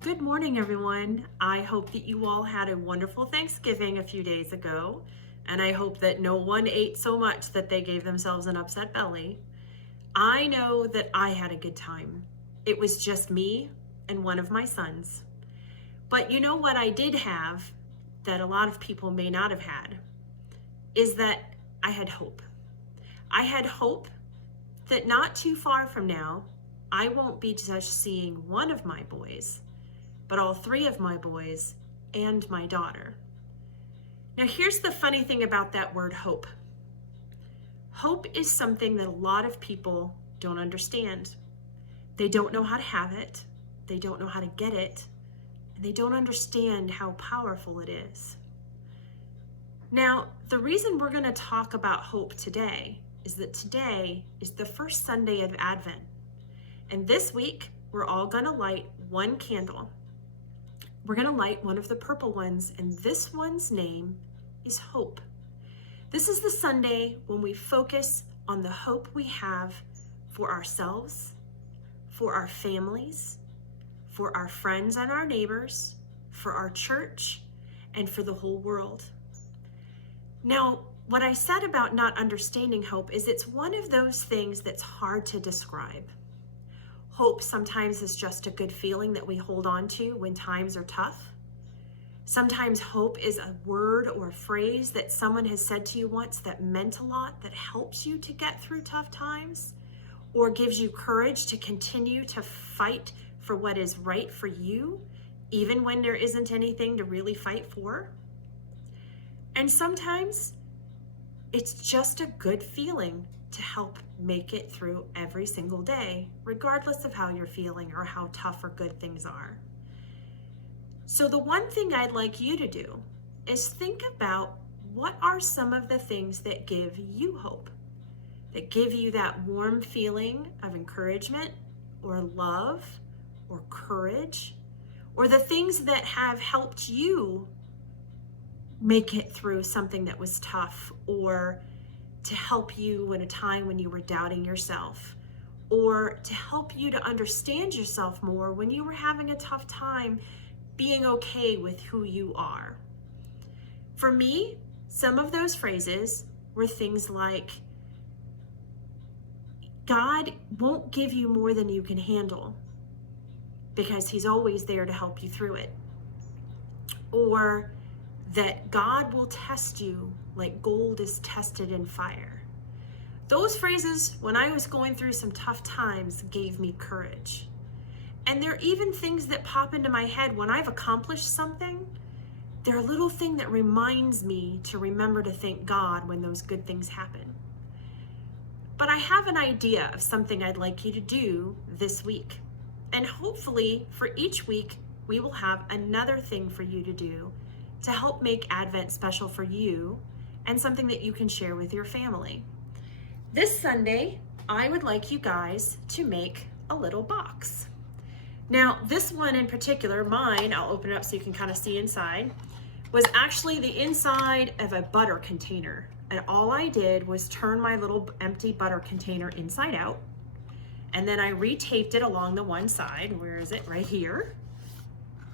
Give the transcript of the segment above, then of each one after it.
Good morning, everyone. I hope that you all had a wonderful Thanksgiving a few days ago, and I hope that no one ate so much that they gave themselves an upset belly. I know that I had a good time. It was just me and one of my sons. But you know what I did have that a lot of people may not have had is that I had hope. I had hope that not too far from now, I won't be just seeing one of my boys, but all three of my boys and my daughter. Now, here's the funny thing about that word hope. Hope is something that a lot of people don't understand. They don't know how to have it, they don't know how to get it, and they don't understand how powerful it is. Now, the reason we're going to talk about hope today is that today is the first Sunday of Advent. And this week, we're all going to light one candle. We're going to light one of the purple ones, and this one's name is Hope. This is the Sunday when we focus on the hope we have for ourselves, for our families, for our friends and our neighbors, for our church, and for the whole world. Now, what I said about not understanding hope is it's one of those things that's hard to describe. Hope sometimes is just a good feeling that we hold on to when times are tough. Sometimes hope is a word or a phrase that someone has said to you once that meant a lot, that helps you to get through tough times, or gives you courage to continue to fight for what is right for you, even when there isn't anything to really fight for. And sometimes it's just a good feeling to help make it through every single day, regardless of how you're feeling or how tough or good things are. So the one thing I'd like you to do is think about what are some of the things that give you hope, that give you that warm feeling of encouragement or love or courage, or the things that have helped you make it through something that was tough, or to help you in a time when you were doubting yourself, or to help you to understand yourself more when you were having a tough time being okay with who you are. For me, some of those phrases were things like, God won't give you more than you can handle because he's always there to help you through it. Or that God will test you like gold is tested in fire. Those phrases, when I was going through some tough times, gave me courage. And there are even things that pop into my head when I've accomplished something. They're a little thing that reminds me to remember to thank God when those good things happen. But I have an idea of something I'd like you to do this week. And hopefully for each week, we will have another thing for you to do to help make Advent special for you and something that you can share with your family. This Sunday, I would like you guys to make a little box. Now, this one in particular, mine, I'll open it up so you can kind of see inside, was actually the inside of a butter container. And all I did was turn my little empty butter container inside out. And then I retaped it along the one side. Where is it? Right here.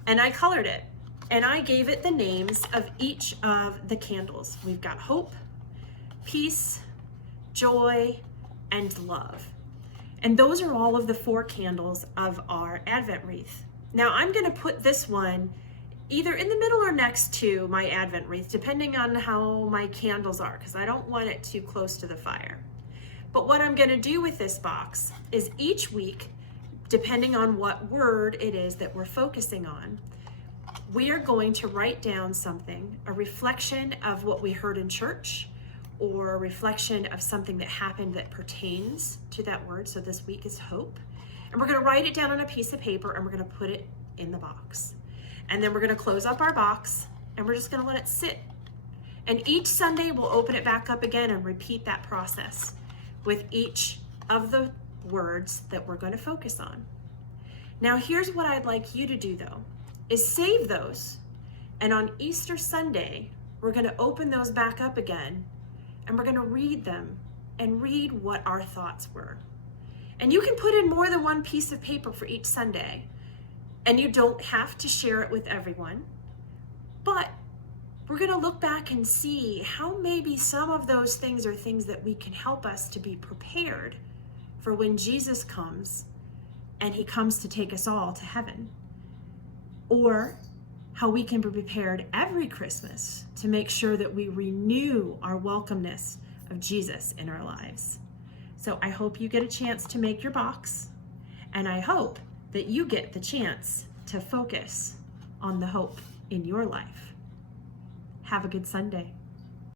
And I colored it. And I gave it the names of each of the candles. We've got hope, peace, joy, and love. And those are all of the 4 candles of our Advent wreath. Now I'm going to put this one either in the middle or next to my Advent wreath, depending on how my candles are, because I don't want it too close to the fire. But what I'm going to do with this box is each week, depending on what word it is that we're focusing on, we are going to write down something, a reflection of what we heard in church, or a reflection of something that happened that pertains to that word. So this week is hope. And we're going to write it down on a piece of paper and we're going to put it in the box. And then we're going to close up our box and we're just going to let it sit. And each Sunday we'll open it back up again and repeat that process with each of the words that we're going to focus on. Now here's what I'd like you to do though, is save those. And on Easter Sunday, we're going to open those back up again and we're going to read them and read what our thoughts were. And you can put in more than one piece of paper for each Sunday. And you don't have to share it with everyone, but we're going to look back and see how maybe some of those things are things that we can help us to be prepared for when Jesus comes and he comes to take us all to heaven. Or how we can be prepared every Christmas to make sure that we renew our welcomeness of Jesus in our lives. So I hope you get a chance to make your box, and I hope that you get the chance to focus on the hope in your life. Have a good Sunday.